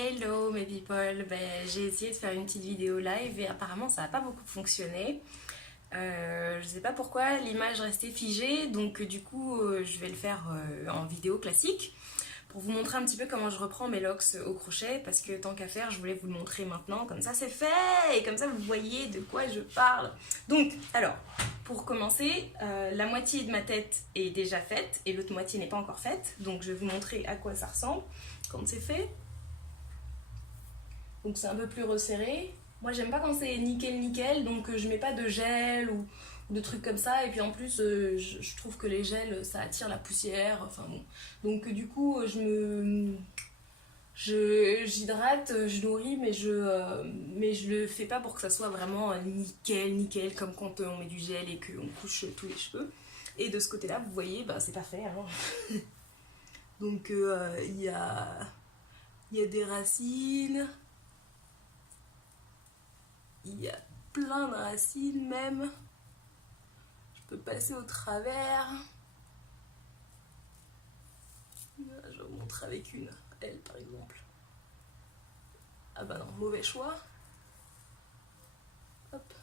Hello mes people, j'ai essayé de faire une petite vidéo live et apparemment ça n'a pas beaucoup fonctionné. Je sais pas pourquoi, l'image restait figée, donc du coup je vais le faire en vidéo classique pour vous montrer un petit peu comment je reprends mes locks au crochet, parce que tant qu'à faire je voulais vous le montrer maintenant, comme ça c'est fait et comme ça vous voyez de quoi je parle. Donc alors, pour commencer, la moitié de ma tête est déjà faite et l'autre moitié n'est pas encore faite, donc je vais vous montrer à quoi ça ressemble quand c'est fait. Donc c'est un peu plus resserré. Moi j'aime pas quand c'est nickel, donc je mets pas de gel ou de trucs comme ça. Et puis en plus je trouve que les gels ça attire la poussière, enfin bon. Donc du coup j'hydrate, je nourris, mais je le fais pas pour que ça soit vraiment nickel comme quand on met du gel et qu'on couche tous les cheveux. Et de ce côté là vous voyez c'est pas fait hein. Donc il y a des racines. Il y a plein de racines même. Je peux passer au travers. Je vous montre avec une, elle par exemple. Ah bah non, mauvais choix. Hop.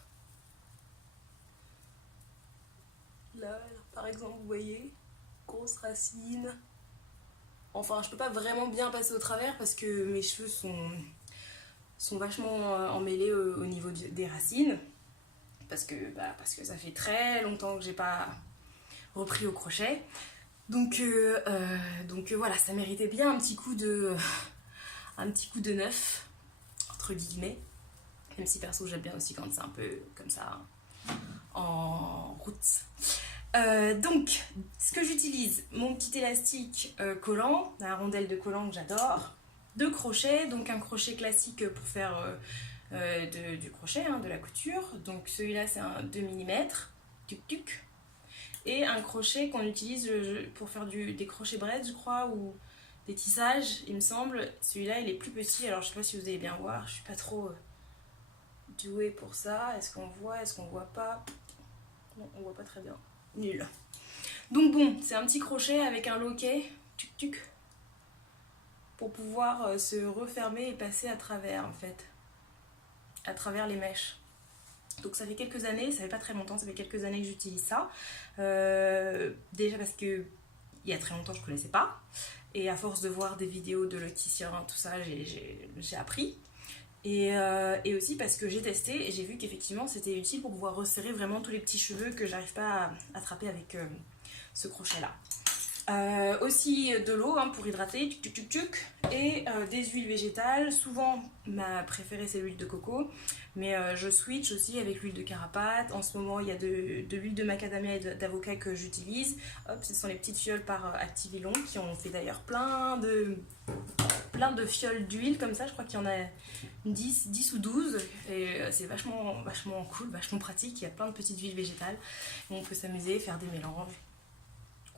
Là, par exemple, vous voyez, grosse racine. Enfin, je peux pas vraiment bien passer au travers parce que mes cheveux sont vachement emmêlés au niveau des racines. Parce que ça fait très longtemps que j'ai pas repris au crochet. Donc voilà, ça méritait bien un petit coup de neuf, entre guillemets. Même si perso j'aime bien aussi quand c'est un peu comme ça, en route. Donc, ce que j'utilise, mon petit élastique collant, la rondelle de collant que j'adore, deux crochets, donc un crochet classique pour faire du crochet, hein, de la couture. Donc celui-là c'est un 2 mm, tuc, et un crochet qu'on utilise pour faire des crochets braids, je crois, ou des tissages, il me semble. Celui-là il est plus petit, alors je sais pas si vous allez bien voir, je suis pas trop douée pour ça. Est-ce qu'on voit pas? Non, on voit pas très bien, nul. Donc bon, c'est un petit crochet avec un loquet, tuc, pour pouvoir se refermer et passer à travers en fait, à travers les mèches. Donc ça fait quelques années, ça fait pas très longtemps, ça fait quelques années que j'utilise ça. Déjà parce que il y a très longtemps je connaissais pas, et à force de voir des vidéos de lotissien, tout ça, j'ai appris. Et aussi parce que j'ai testé et j'ai vu qu'effectivement c'était utile pour pouvoir resserrer vraiment tous les petits cheveux que j'arrive pas à attraper avec ce crochet là. Aussi de l'eau hein, pour hydrater, et des huiles végétales. Souvent ma préférée c'est l'huile de coco, mais je switch aussi avec l'huile de carapate. En ce moment il y a de l'huile de macadamia et d'avocat que j'utilise. Hop, ce sont les petites fioles par Activilon qui ont fait d'ailleurs plein de fioles d'huile comme ça. Je crois qu'il y en a 10 ou 12 et c'est vachement cool, vachement pratique. Il y a plein de petites huiles végétales et on peut s'amuser, faire des mélanges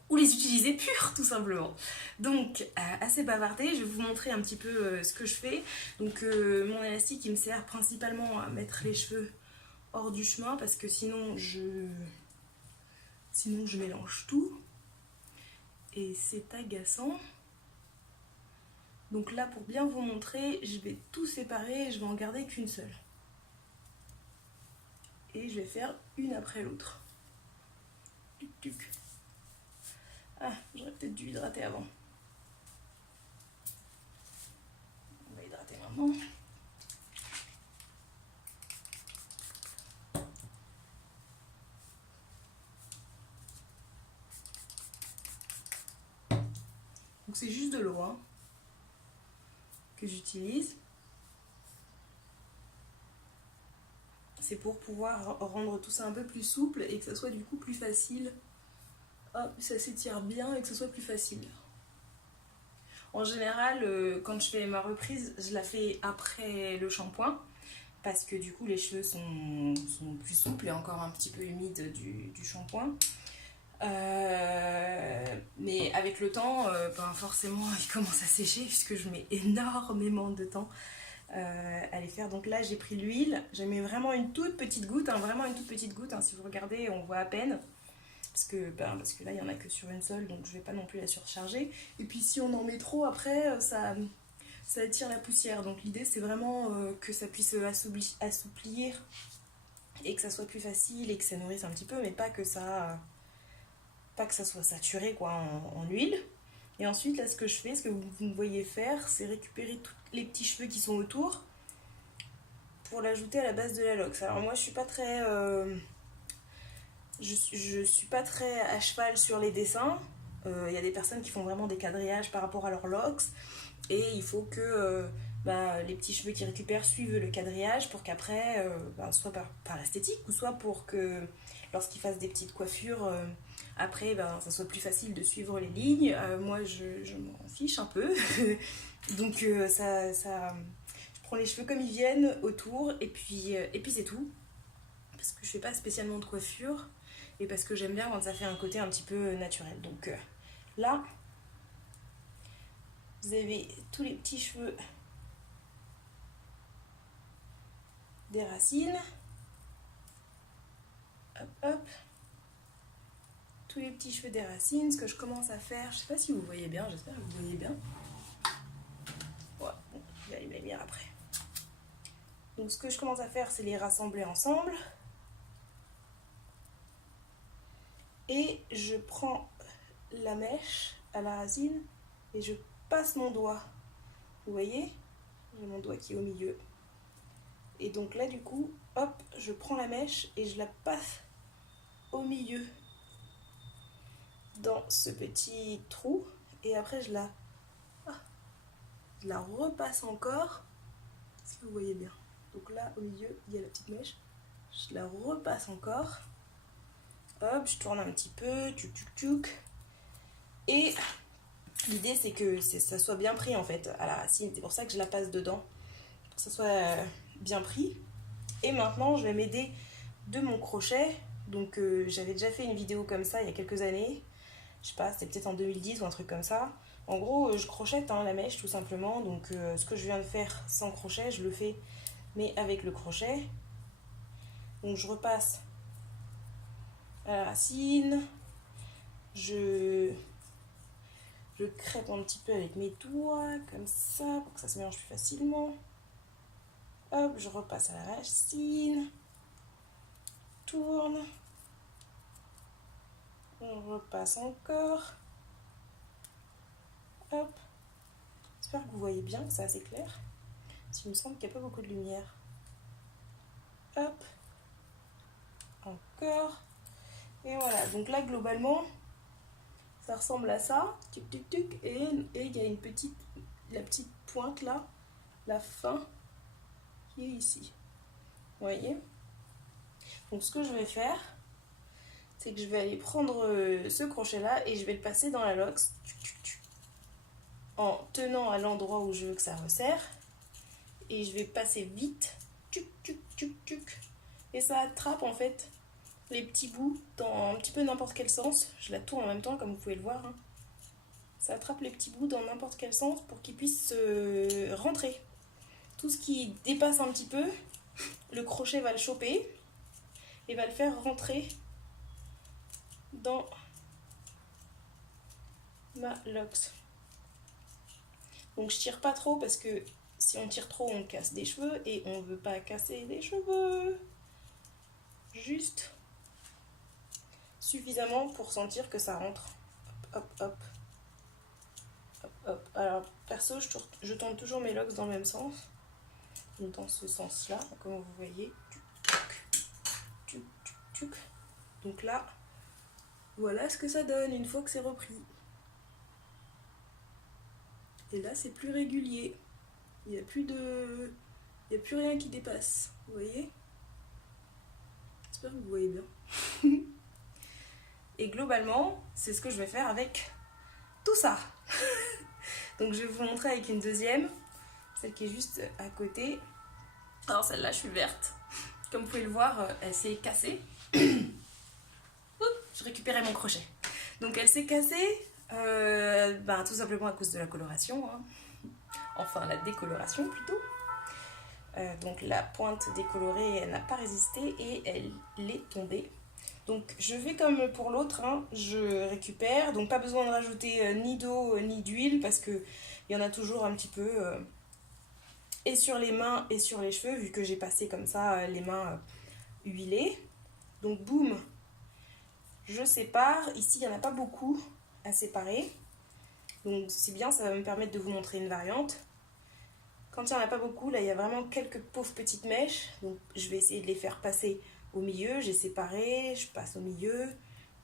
ou les utiliser purs tout simplement. Donc assez bavardé, je vais vous montrer un petit peu ce que je fais. Donc mon élastique il me sert principalement à mettre les cheveux hors du chemin parce que sinon je mélange tout et c'est agaçant. Donc là pour bien vous montrer, je vais tout séparer et je vais en garder qu'une seule. Et je vais faire une après l'autre. Tuc. Ah, j'aurais peut-être dû hydrater avant. On va hydrater maintenant. Donc c'est juste de l'eau hein, que j'utilise. C'est pour pouvoir rendre tout ça un peu plus souple et que ça soit du coup plus facile. Hop, ça s'étire bien et que ce soit plus facile. En général, quand je fais ma reprise, je la fais après le shampoing parce que du coup les cheveux sont plus souples et encore un petit peu humides du shampoing. Mais avec le temps, forcément ils commencent à sécher puisque je mets énormément de temps à les faire. Donc là j'ai pris l'huile, j'ai mis vraiment une toute petite goutte, hein, si vous regardez on voit à peine. Parce que là il n'y en a que sur une seule, donc je vais pas non plus la surcharger. Et puis si on en met trop après, ça ça attire la poussière. Donc l'idée c'est vraiment que ça puisse assouplir et que ça soit plus facile et que ça nourrisse un petit peu, mais pas que ça soit saturé quoi en huile. Et ensuite là ce que je fais, ce que vous me voyez faire, c'est récupérer tous les petits cheveux qui sont autour pour l'ajouter à la base de la lox. Alors moi je suis pas très je suis pas très à cheval sur les dessins. Y a des personnes qui font vraiment des quadrillages par rapport à leur locks et il faut que les petits cheveux qu'ils récupèrent suivent le quadrillage pour qu'après, soit par esthétique ou soit pour que lorsqu'ils fassent des petites coiffures, après ça soit plus facile de suivre les lignes. Moi je m'en fiche un peu donc je prends les cheveux comme ils viennent autour et puis c'est tout, parce que je fais pas spécialement de coiffure et parce que j'aime bien quand ça fait un côté un petit peu naturel. Donc là, vous avez tous les petits cheveux des racines. Hop, hop. Tous les petits cheveux des racines. Ce que je commence à faire, je sais pas si vous voyez bien, j'espère que vous voyez bien. Ouais, bon, je vais allumer la lumière après. Donc ce que je commence à faire, c'est les rassembler ensemble. Et je prends la mèche à la racine et je passe mon doigt. Vous voyez? J'ai mon doigt qui est au milieu. Et donc là du coup, hop, je prends la mèche et je la passe au milieu dans ce petit trou. Et après je la repasse encore. Est-ce que vous voyez bien? Donc là au milieu, il y a la petite mèche. Je la repasse encore. Hop, je tourne un petit peu, tchouk tchouk tchouk. Et l'idée c'est que ça soit bien pris en fait à la racine. C'est pour ça que je la passe dedans, pour que ça soit bien pris. Et maintenant je vais m'aider de mon crochet. Donc j'avais déjà fait une vidéo comme ça il y a quelques années. Je sais pas, c'était peut-être en 2010 ou un truc comme ça. En gros, je crochette la mèche tout simplement. Donc ce que je viens de faire sans crochet, je le fais mais avec le crochet. Donc je repasse à la racine. Je crêpe un petit peu avec mes doigts, comme ça, pour que ça se mélange plus facilement. Hop, je repasse à la racine. Tourne. On repasse encore. Hop. J'espère que vous voyez bien, que c'est assez clair. Parce qu'il me semble qu'il n'y a pas beaucoup de lumière. Hop. Encore. Et voilà, donc là, globalement, ça ressemble à ça. Tuc, tuc, tuc. Et il y a la petite pointe là, la fin, qui est ici. Vous voyez? Donc ce que je vais faire, c'est que je vais aller prendre ce crochet là et je vais le passer dans la lox en tenant à l'endroit où je veux que ça resserre, et je vais passer vite, tuc tuc tuc tuc, et ça attrape en fait les petits bouts dans un petit peu n'importe quel sens. Je la tourne en même temps comme vous pouvez le voir, hein. Ça attrape les petits bouts dans n'importe quel sens pour qu'ils puissent rentrer. Tout ce qui dépasse un petit peu, le crochet va le choper et va le faire rentrer dans ma lox. Donc je tire pas trop parce que si on tire trop on casse des cheveux et on veut pas casser des cheveux. Juste suffisamment pour sentir que ça rentre. Hop hop hop. Hop hop. Alors perso je tourne toujours mes lox dans le même sens. Donc dans ce sens là, comme vous voyez. Tuc, tuc, tuc. Donc là, voilà ce que ça donne une fois que c'est repris. Et là c'est plus régulier. Il n'y a plus rien qui dépasse. Vous voyez? J'espère que vous voyez bien. Et globalement, c'est ce que je vais faire avec tout ça. Donc je vais vous montrer avec une deuxième, celle qui est juste à côté. Alors celle-là, je suis verte. Comme vous pouvez le voir, elle s'est cassée. Je récupérais mon crochet. Donc elle s'est cassée, tout simplement à cause de la coloration, hein. Enfin la décoloration plutôt. Donc la pointe décolorée, elle n'a pas résisté et elle est tombée. Donc je vais comme pour l'autre, hein, je récupère. Donc pas besoin de rajouter ni d'eau ni d'huile parce qu'il y en a toujours un petit peu et sur les mains et sur les cheveux, vu que j'ai passé comme ça les mains huilées. Donc boum, je sépare. Ici, il n'y en a pas beaucoup à séparer. Donc c'est bien, ça va me permettre de vous montrer une variante. Quand il n'y en a pas beaucoup, là, il y a vraiment quelques pauvres petites mèches. Donc je vais essayer de les faire passer au milieu. J'ai séparé, je passe au milieu,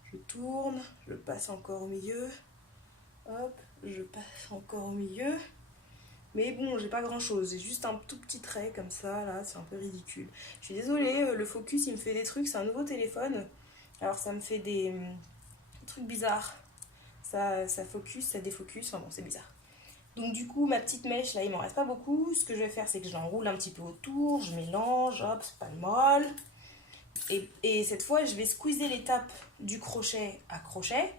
je tourne, je passe encore au milieu. Hop, je passe encore au milieu. Mais bon, j'ai pas grand chose, j'ai juste un tout petit trait comme ça, là, c'est un peu ridicule. Je suis désolée, le focus il me fait des trucs, c'est un nouveau téléphone. Alors ça me fait des trucs bizarres. Ça focus, ça défocus, enfin bon, c'est bizarre. Donc du coup, ma petite mèche, là, il m'en reste pas beaucoup. Ce que je vais faire, c'est que je l'enroule un petit peu autour, je mélange, hop, c'est pas mal. Et cette fois, je vais squeezer l'étape du crochet à crochet.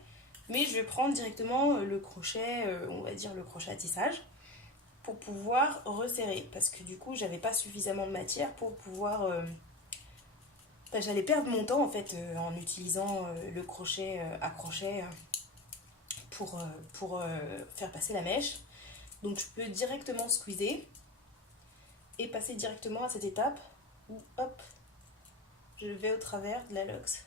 Mais je vais prendre directement le crochet, on va dire le crochet à tissage, pour pouvoir resserrer. Parce que du coup, j'avais pas suffisamment de matière pour pouvoir... j'allais perdre mon temps en fait en utilisant le crochet à crochet pour faire passer la mèche. Donc je peux directement squeezer et passer directement à cette étape où hop, je vais au travers de la lox.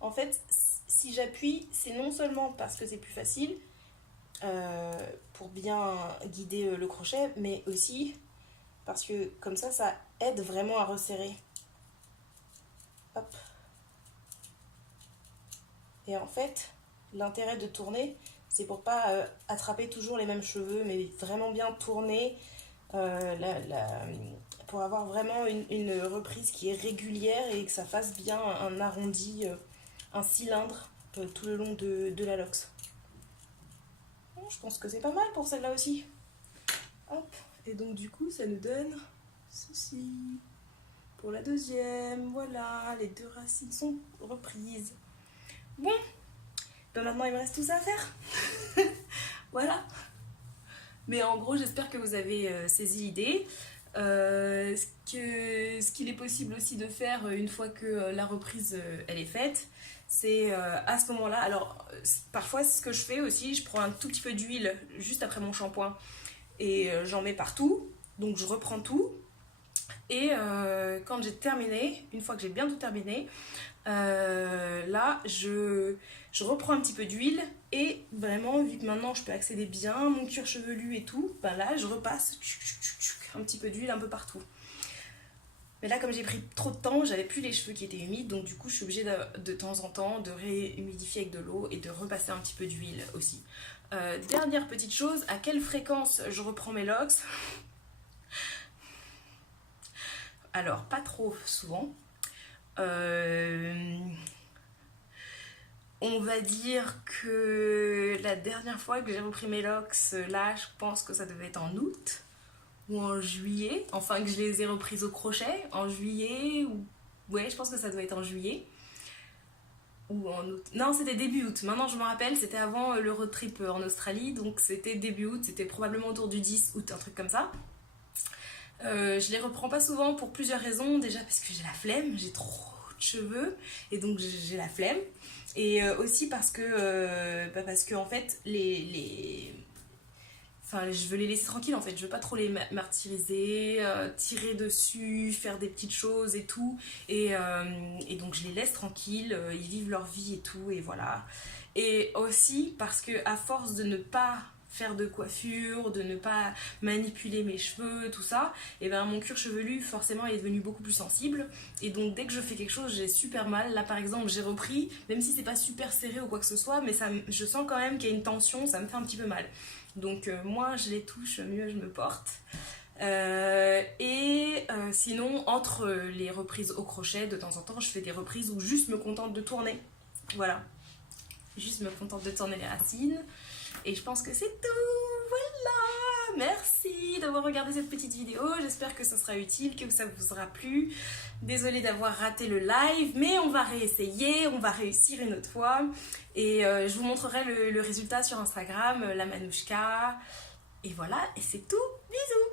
En fait, si j'appuie, c'est non seulement parce que c'est plus facile pour bien guider le crochet, mais aussi parce que comme ça aide vraiment à resserrer. Hop. Et en fait, l'intérêt de tourner, c'est pour pas attraper toujours les mêmes cheveux, mais vraiment bien tourner pour avoir vraiment une reprise qui est régulière et que ça fasse bien un arrondi, un cylindre tout le long de la lox. Bon, je pense que c'est pas mal pour celle-là aussi. Hop. Et donc du coup, ça nous donne ceci. Pour la deuxième, voilà, les deux racines sont reprises. Bon, ben maintenant il me reste tout ça à faire. Voilà. Mais en gros, j'espère que vous avez saisi l'idée. Ce qu'il est possible aussi de faire une fois que la reprise elle est faite, c'est à ce moment-là, alors parfois c'est ce que je fais aussi, je prends un tout petit peu d'huile juste après mon shampoing et j'en mets partout, donc je reprends tout. Et quand j'ai terminé, une fois que j'ai bien tout terminé, là je reprends un petit peu d'huile et vraiment, vu que maintenant je peux accéder bien à mon cuir chevelu et tout, ben là je repasse un petit peu d'huile un peu partout. Mais là, comme j'ai pris trop de temps, j'avais plus les cheveux qui étaient humides, donc du coup je suis obligée de temps en temps de réhumidifier avec de l'eau et de repasser un petit peu d'huile aussi. Dernière petite chose, à quelle fréquence je reprends mes locks? Alors, pas trop souvent. On va dire que la dernière fois que j'ai repris mes locks, là, je pense que ça devait être en août ou en juillet. Enfin, que je les ai reprises au crochet en juillet. Ouais, je pense que ça doit être en juillet. Ou en août. Non, c'était début août. Maintenant, je me rappelle, c'était avant le road trip en Australie. Donc, c'était début août. C'était probablement autour du 10 août, un truc comme ça. Je les reprends pas souvent pour plusieurs raisons. Déjà parce que j'ai la flemme, j'ai trop de cheveux et donc j'ai la flemme. Et aussi parce que en fait enfin, je veux les laisser tranquilles en fait. Je veux pas trop les martyriser, tirer dessus, faire des petites choses et tout. Et donc je les laisse tranquilles, ils vivent leur vie et tout et voilà. Et aussi parce que à force de ne pas faire de coiffure, de ne pas manipuler mes cheveux, tout ça, et ben mon cuir chevelu forcément est devenu beaucoup plus sensible et donc dès que je fais quelque chose j'ai super mal. Là par exemple j'ai repris, même si c'est pas super serré ou quoi que ce soit, mais je sens quand même qu'il y a une tension, ça me fait un petit peu mal. Donc moins je les touche, mieux je me porte. Sinon entre les reprises au crochet, de temps en temps je fais des reprises où juste me contente de tourner. Voilà. Juste me contente de tourner les racines. Et je pense que c'est tout. Voilà. Merci d'avoir regardé cette petite vidéo. J'espère que ça sera utile, que ça vous aura plu. Désolée d'avoir raté le live, mais on va réessayer, on va réussir une autre fois. Et je vous montrerai le résultat sur Instagram, la Manouchka. Et voilà, et c'est tout. Bisous.